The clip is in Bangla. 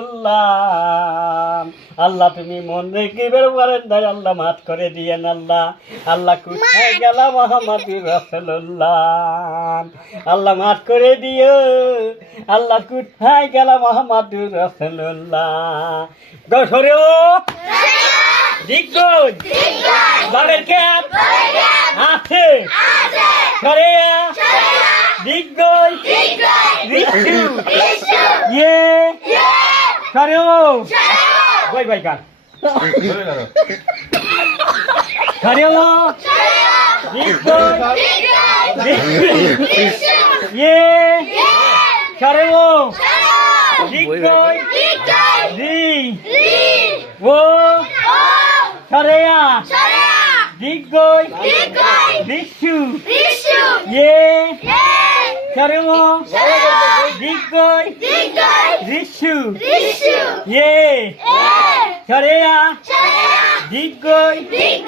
রাসূলুল্লাহ। আল্লাহ তুমি মন রেখে বের করেন ভাই, আল্লাহ মাফ করে দিয়েন আল্লাহ। আল্লাহ কোথায় গেল মুহাম্মদুর রাসূলুল্লাহ, আল্লাহ মাফ করে দিও। আল্লাহ কোথায় গেল মুহাম্মদুর রাসূলুল্লাহ। গসরেও দিগ্গজ বাবের ক্যাপ আছে সরে দিগ্গজ রিশু ইয়ে সরেও বই বই কার সরেও দিগ্গজ ইয়ে সরেও দিগ্গজ রি ও সরেয়া দিগ্গজ রিশু ইয়ে সরেও দিগ্গজ রিশু ইয়ে সরেয়া দিগ্গজ